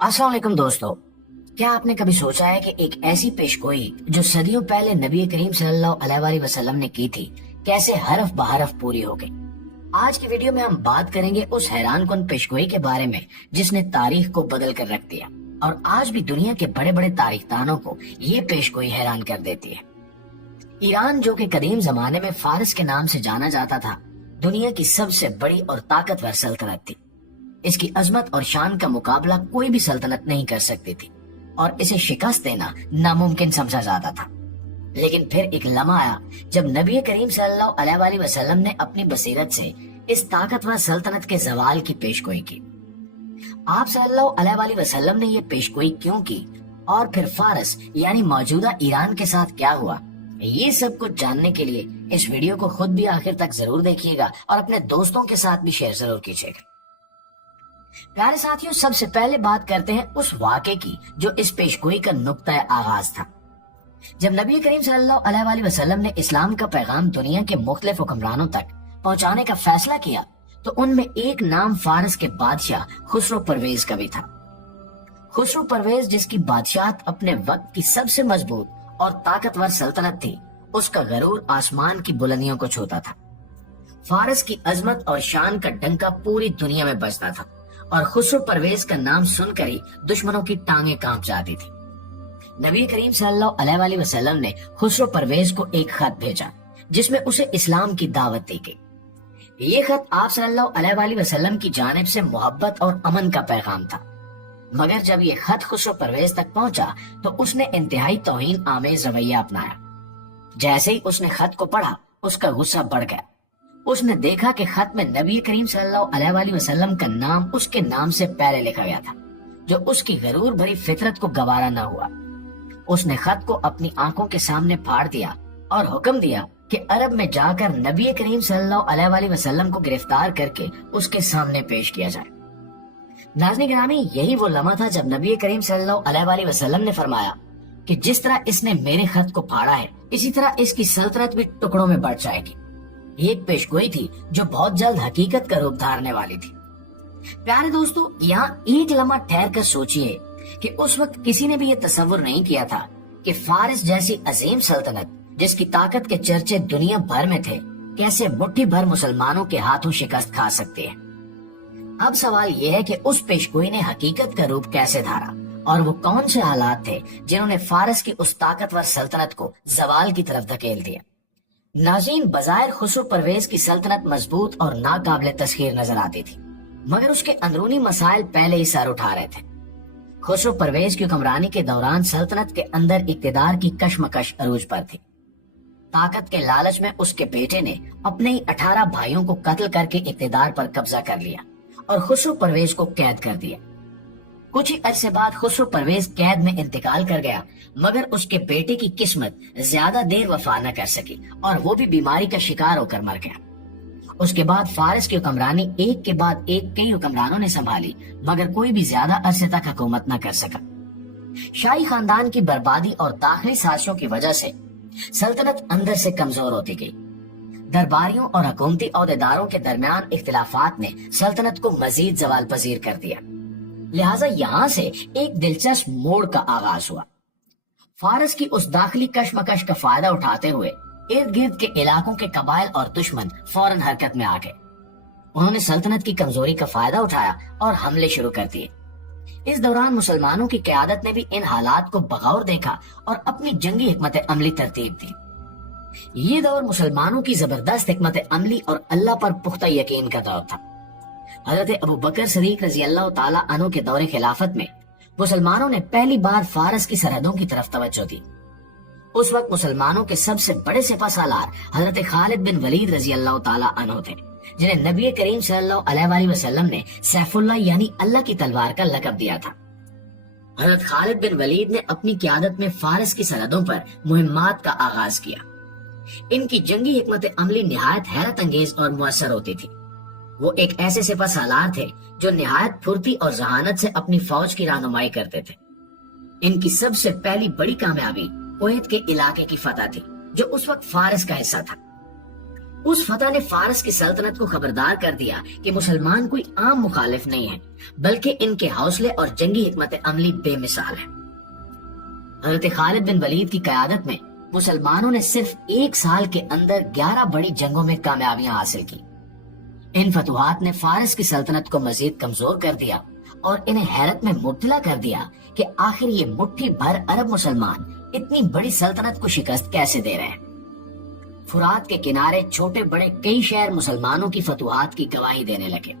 अस्सलाम वालेकुम दोस्तों, क्या आपने कभी सोचा है कि एक ऐसी पेशगोई जो सदियों पहले नबी करीम सल्लल्लाहु अलैहि वसल्लम ने की थी, कैसे हरफ बहरफ पूरी हो गई। आज की वीडियो में हम बात करेंगे उस हैरान कुन पेशगोई के बारे में जिसने तारीख को बदल कर रख दिया और आज भी दुनिया के बड़े बड़े तारीखदानों को ये पेशगोई हैरान कर देती है। ईरान, जो कि कदीम जमाने में फारस के नाम से जाना जाता था, दुनिया की सबसे बड़ी और ताकतवर सल्तनत थी। इसकी अजमत और शान का मुकाबला कोई भी सल्तनत नहीं कर सकती थी और इसे शिकस्त देना नामुमकिन समझा जाता था। लेकिन फिर एक लम्हा आया जब नबी करीम सल्लल्लाहु अलैहि वसल्लम ने अपनी बसीरत से इस ताकतवर सल्तनत के जवाल की पेशगोई की। आप सल्लल्लाहु अलैहि वसल्लम ने ये पेशगोई क्यों की और फिर फारस यानी मौजूदा ईरान के साथ क्या हुआ, ये सब कुछ जानने के लिए इस वीडियो को खुद भी आखिर तक जरूर देखिएगा और अपने दोस्तों के साथ भी शेयर जरूर कीजिएगा। प्यारे साथियों, सबसे पहले बात करते हैं उस वाक़े की जो इस पेशगोई का नुक्ता आगाज था। जब नबी करीम सल्लल्लाहु अलैहि वसल्लम ने इस्लाम का पैगाम दुनिया के मुख्तलिफ हुक्मरानों तक पहुंचाने का फैसला किया तो उनमें एक नाम फारस के बादशाह खुसरो परवेज का भी था। खुसरो परवेज, जिसकी बादशाहत अपने वक्त की सबसे मजबूत और ताकतवर सल्तनत थी, उसका गरूर आसमान की बुलंदियों को छूता था। फारस की अजमत और शान का डंका पूरी दुनिया में बजता था और खुसरो परवेज का नाम सुनकर ही दुश्मनों की टांगें कांप जाती थी। नबी करीम सल्लल्लाहु अलैहि वसल्लम ने खुसरो परवेज को एक खत भेजा जिसमें उसे इस्लाम की दावत दी गई। ये खत आप सल्लल्लाहु अलैहि वसल्लम की जानिब से मोहब्बत और अमन का पैगाम था, मगर जब ये खत खुसरो परवेज तक पहुंचा तो उसने इंतहाई तौहीन आमेज रवैया अपनाया। जैसे ही उसने खत को पढ़ा, उसका गुस्सा बढ़ गया। उसने देखा कि खत में नबी करीम सल्लल्लाहु अलैहि वसल्लम का नाम उसके नाम से पहले लिखा गया था, जो उसकी गरूर भरी फितरत को गवारा न हुआ। उसने खत को अपनी आंखों के सामने फाड़ दिया और हुक्म दिया कि अरब में जाकर नबी करीम सल्लल्लाहु अलैहि वसल्लम को गिरफ्तार करके उसके सामने पेश किया जाए। नाज़रीन गिरामी, यही वो लम्हा था जब नबी करीम सल्लल्लाहु अलैहि वसल्लम ने फरमाया कि जिस तरह इसने मेरे खत को फाड़ा है, इसी तरह इसकी सल्तनत भी टुकड़ों में बढ़ जाएगी। ये एक पेशगोई थी जो बहुत जल्द हकीकत का रूप धारने वाली थी। प्यारे दोस्तों, यहाँ एक लम्हा ठहर कर सोचिए कि उस वक्त किसी ने भी ये तस्वुर नहीं किया था कि फारिस जैसी अजीम सल्तनत, जिसकी ताकत के चर्चे दुनिया भर में थे, कैसे मुट्ठी भर मुसलमानों के हाथों शिकस्त खा सकती है। अब सवाल यह है कि उस पेशगोई ने हकीकत का रूप कैसे धारा और वो कौन से हालात थे जिन्होंने फारस की उस ताकतवर सल्तनत को जवाल की तरफ धकेल दिया। नाज़रीन, बज़ाहिर खुसरो परवेज की सल्तनत मजबूत और नाकाबिले तस्खीर नजर आती थी, मगर उसके अंदरूनी मसाइल पहले ही सर उठा रहे थे। खुसरो परवेज की हुक्मरानी के दौरान सल्तनत के अंदर इक्तिदार की कशमकश अरूज पर थी। ताकत के लालच में उसके बेटे ने अपने ही 18 भाइयों को कत्ल करके इक्तिदार पर कब्जा कर लिया और खुसरो परवेज को कैद कर दिया। कुछ ही अरसे बाद खुसरो परवेज कैद में इंतकाल कर गया, मगर उसके बेटे की किस्मत ज्यादा देर वफा न कर सकी और वो भी बीमारी का शिकार होकर मर गया। उसके बाद फारिस की हुक्मरानी एक के बाद एक कई हुक्मरानों ने संभाली, मगर कोई भी ज्यादा अरसे तक हुकूमत न कर सका। शाही खानदान की बर्बादी और दाखिली साजिशों की वजह से सल्तनत अंदर से कमजोर होती गई। दरबारियों और हुकूमती ओहदेदारों के दरमियान इख्तिलाफात ने सल्तनत को मजीद जवाल पजीर कर दिया। लिहाजा यहाँ से एक दिलचस्प मोड़ का आगाज हुआ। फारस की उस दाखिली कशमकश का फायदा उठाते हुए इर्द गिर्द के इलाकों के कबाइल और दुश्मन फौरन हरकत में आ गए। उन्होंने सल्तनत की कमजोरी का फायदा उठाया और हमले शुरू कर दिए। इस दौरान मुसलमानों की क़यादत ने भी इन हालात को बगौर देखा और अपनी जंगी हिकमत अमली तरतीब दी। ये दौर मुसलमानों की जबरदस्त हिकमत अमली और अल्लाह पर पुख्ता यकीन का दौर था। हजरत अबू बकर सदीक रजी अल्लाह ताला अन्हु के दौरे खिलाफत में मुसलमानों ने पहली बार फारस की सरहदों की तरफ तवज्जो दी। उस वक्त मुसलमानों के सबसे बड़े सिपहसालार हजरत खालिद बिन वलीद रजी अल्लाह ताला अन्हु थे, जिन्हें नबी करीम सल्लल्लाहु अलैहि वसल्लम ने सैफुल्लाह यानी अल्लाह की तलवार का लक़ब दिया था। हजरत खालिद बिन वलीद ने अपनी क़यादत में फारस की सरहदों पर मुहिम्मात का आगाज किया। इनकी जंगी हिकमत अमली निहायत हैरत अंगेज और मुअस्सर होती थी। वो एक ऐसे सिपहसालार थे जो निहायत फुर्ती और जहानत से अपनी फौज की रहनुमाई करते थे। इनकी सबसे पहली बड़ी कामयाबी कुवैत के इलाके की फतह थी, जो उस वक्त फारस का हिस्सा था। उस फतह ने फारस की सल्तनत को खबरदार कर दिया कि मुसलमान कोई आम मुखालिफ नहीं है, बल्कि इनके हौसले और जंगी हिकमत अमली बेमिसाल है। हजरत खालिद बिन वलीद की क़यादत में मुसलमानों ने सिर्फ 1 साल के अंदर 11 बड़ी जंगों में कामयाबियां हासिल की। इन फतुहात ने फारस की सल्तनत को मजीद कमजोर कर दिया और इन्हें हैरत में मुब्तला कर दिया कि आखिर ये मुट्ठी भर अरब मुसलमान इतनी बड़ी सल्तनत को शिकस्त कैसे दे रहे हैं। फुरात के किनारे छोटे बड़े कई शहर मुसलमानों की फतुहात की गवाही देने लगे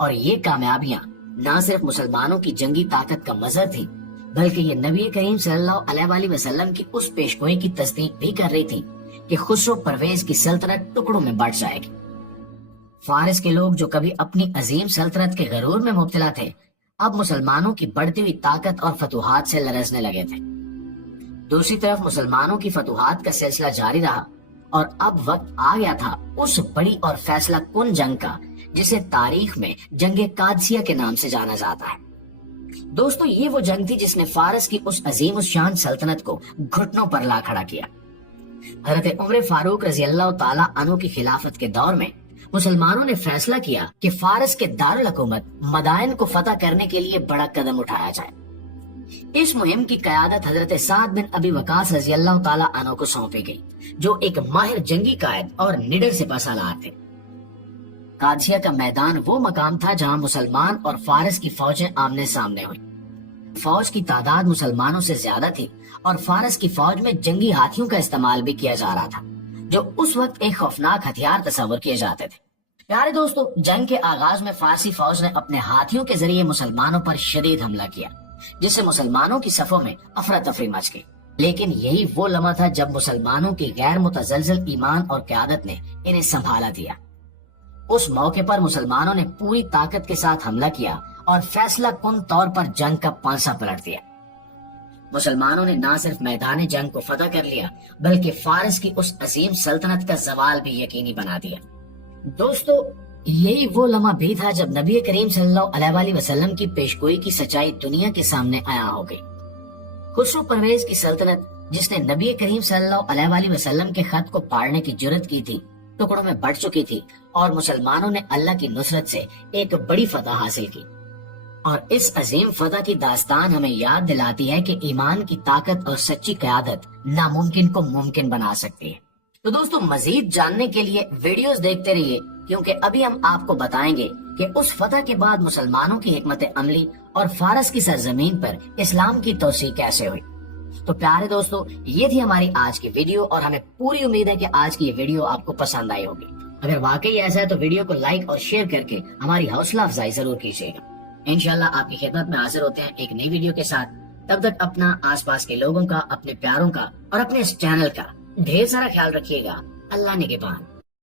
और ये कामयाबियां न सिर्फ मुसलमानों की जंगी ताकत का मजहर थी, बल्कि ये नबी करीम सल्लल्लाहु अलैहि वसल्लम की उस पेशगोई की तस्दीक भी कर रही थी कि खुसरो परवेज की सल्तनत टुकड़ों में बढ़ जाएगी। फारिस के लोग जो कभी अपनी अजीम सल्तनत के गरूर में मुब्तला थे, अब मुसलमानों की बढ़ती हुई ताकत और फतुहात से लरजने लगे थे। दूसरी तरफ मुसलमानों की फतुहात का सिलसिला जारी रहा और अब वक्त आ गया था उस बड़ी और फैसला कुन जंग का जिसे तारीख में जंगे कादसिया के नाम से जाना जाता है। दोस्तों, ये वो जंग थी जिसने फारस की उस अजीम शान सल्तनत को घुटनों पर ला खड़ा किया। हजरत उमर फारूक रजी अल्लाह ताला अन्हु की खिलाफत के दौर में मुसलमानों ने फैसला किया कि फारस के दारुल हुकूमत मदाइन को फतह करने के लिए बड़ा कदम उठाया जाए। इस मुहिम की क़यादत हजरत साद बिन अबी वकास रजी अल्लाह ताला अन्हु को सौंपी गई, जो एक माहिर जंगी कायद और निडर सिपहसालार थे। कादसिया का मैदान वो मकाम था जहां मुसलमान और फारस की फौजें आमने सामने हुई। फौज की तादाद मुसलमानों से ज्यादा थी और फारस की फौज में जंगी हाथियों का इस्तेमाल भी किया जा रहा था, जो उस वक्त एक खौफनाक हथियार तस्वर किए जाते थे। प्यारे दोस्तों, जंग के आगाज में फारसी फौज ने अपने हाथियों के जरिए मुसलमानों पर शदीद हमला किया, जिससे मुसलमानों की सफों में अफरा तफरी मच गई। लेकिन यही वो लम्हा था जब मुसलमानों की गैर मुतजलजल ईमान और क़यादत ने इन्हें संभाला दिया। उस मौके पर मुसलमानों ने पूरी ताकत के साथ हमला किया और फैसला कुन तौर पर जंग का पांसा पलट दिया। मुसलमानों ने न सिर्फ मैदान जंग को फतह कर लिया, बल्कि फारस की उस अजीम सल्तनत का जवाल भी यकीनी बना दिया। दोस्तों, यही वो लम्हा भी था जब नबी करीम सल्लल्लाहु अलैहि वसल्लम की पेशगोई की सच्चाई दुनिया के सामने आया हो गई। खुसरो परवेज की सल्तनत, जिसने नबी करीम सल्लल्लाहु अलैहि वसल्लम के खत को पाड़ने की जुर्रत की थी, टुकड़ों में बढ़ चुकी थी और मुसलमानों ने अल्लाह की नुसरत से एक बड़ी फतह हासिल की। और इस अजीम फतह की दास्तान हमें याद दिलाती है कि ईमान की ताकत और सच्ची क़यादत नामुमकिन को मुमकिन बना सकती है। तो दोस्तों, मजीद जानने के लिए वीडियोस देखते रहिए, क्योंकि अभी हम आपको बताएंगे कि उस फतह के बाद मुसलमानों की हिकमत अमली और फारस की सरजमीन पर इस्लाम की तौसीह कैसे हुई। तो प्यारे दोस्तों, ये थी हमारी आज की वीडियो और हमें पूरी उम्मीद है कि आज की ये वीडियो आपको पसंद आई होगी। अगर वाकई ऐसा है तो वीडियो को लाइक और शेयर करके हमारी हौसला अफजाई जरूर कीजिएगा। इंशाल्लाह आपकी खिदमत में हाजिर होते हैं एक नई वीडियो के साथ। तब तक अपना, आसपास के लोगों का, अपने प्यारों का और अपने इस चैनल का ढेर सारा ख्याल रखिएगा। अल्लाह निगहबान।